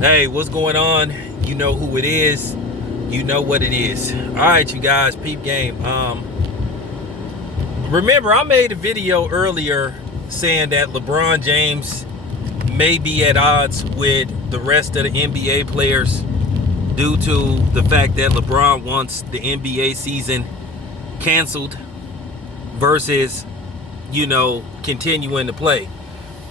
Hey, what's going on? You know who it is. You know what it is. All right, you guys, peep game. Remember, I made a video earlier saying that LeBron James may be at odds with the rest of the NBA players due to the fact that LeBron wants the NBA season canceled versus, continuing to play.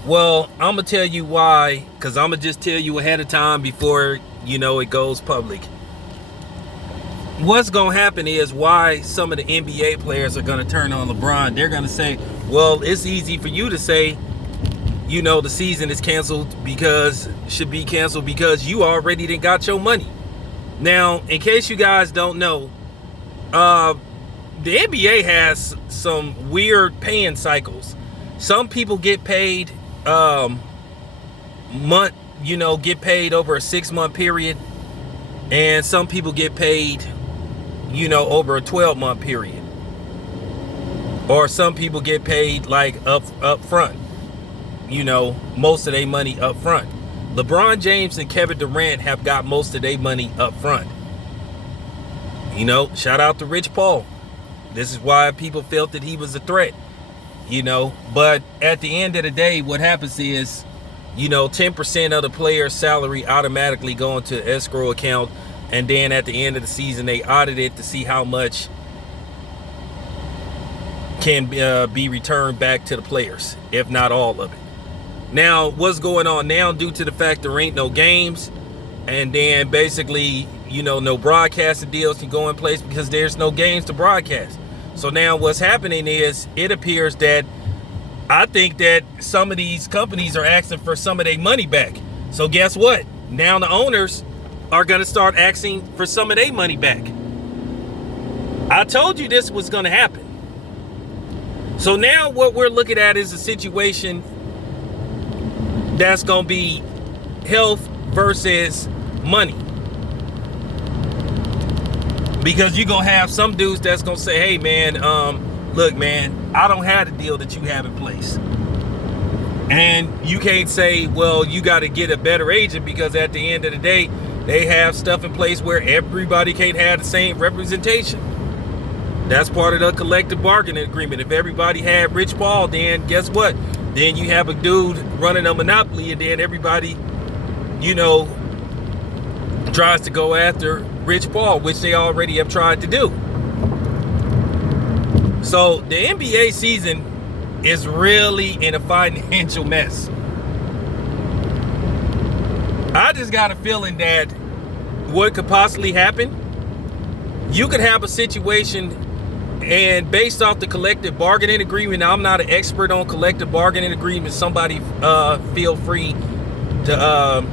Well, I'm going to tell you why, because I'm going to just tell you ahead of time before, it goes public. What's going to happen is why some of the NBA players are going to turn on LeBron. They're going to say, well, it's easy for you to say, the season is should be canceled because you already done got your money. Now, in case you guys don't know, the NBA has some weird paying cycles. Some people get paid get paid over a 6-month period, and some people get paid over a 12-month period, or some people get paid like up front, most of their money up front. LeBron James and Kevin Durant have got most of their money up front. Shout out to Rich Paul. This is why people felt that he was a threat. But at the end of the day, what happens is, 10% of the player's salary automatically go into escrow account, and then at the end of the season, they audit it to see how much can be returned back to the players, if not all of it. Now, what's going on now due to the fact there ain't no games, and then basically, no broadcasting deals can go in place because there's no games to broadcast. So now what's happening is it appears that I think that some of these companies are asking for some of their money back. So guess what? Now the owners are going to start asking for some of their money back. I told you this was going to happen. So now what we're looking at is a situation that's going to be health versus money. Because you're going to have some dudes that's going to say, hey, man, look, man, I don't have the deal that you have in place. And you can't say, well, you got to get a better agent, because at the end of the day, they have stuff in place where everybody can't have the same representation. That's part of the collective bargaining agreement. If everybody had Rich Paul, then guess what? Then you have a dude running a monopoly, and then everybody, tries to go after Rich Paul, which they already have tried to do. So the NBA season is really in a financial mess. I just got a feeling that what could possibly happen, you could have a situation, and based off the collective bargaining agreement, now I'm not an expert on collective bargaining agreements. Somebody feel free to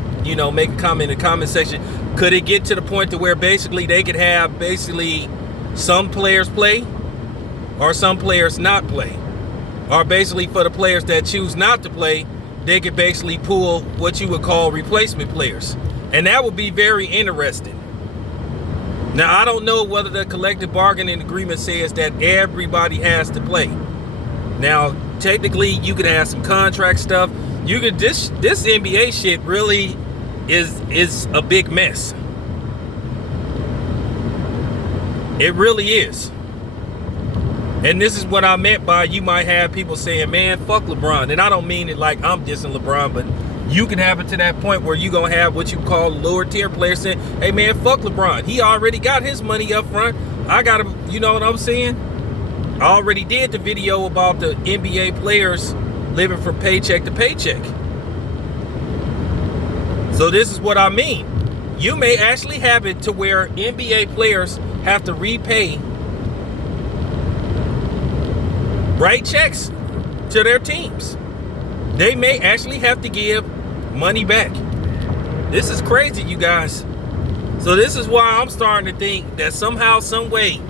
make a comment in the comment section. Could it get to the point to where basically they could have some players play or some players not play? Or basically for the players that choose not to play, they could basically pull what you would call replacement players. And that would be very interesting. Now, I don't know whether the collective bargaining agreement says that everybody has to play. Now, technically, you could have some contract stuff. You could this NBA shit really is a big mess. It really is. And this is what I meant by, you might have people saying, man, fuck LeBron. And I don't mean it like I'm dissing LeBron, but you can have it to that point where you're going to have what you call lower tier players saying, hey, man, fuck LeBron. He already got his money up front. I got to, you know what I'm saying? I already did the video about the NBA players living from paycheck to paycheck. So this is what I mean. You may actually have it to where NBA players have to repay, write checks to their teams. They may actually have to give money back. This is crazy, you guys. So this is why I'm starting to think that somehow, some way,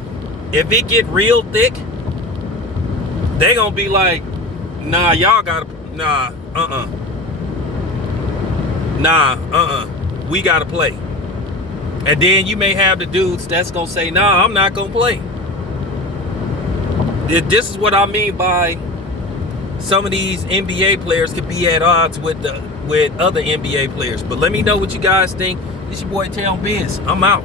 if it get real thick, they gonna be like, nah, y'all gotta, we gotta play. And then you may have the dudes that's gonna say, nah, I'm not gonna play. This is what I mean by some of these NBA players could be at odds with the with other NBA players. But let me know what you guys think. This your boy Tail Biz. I'm out.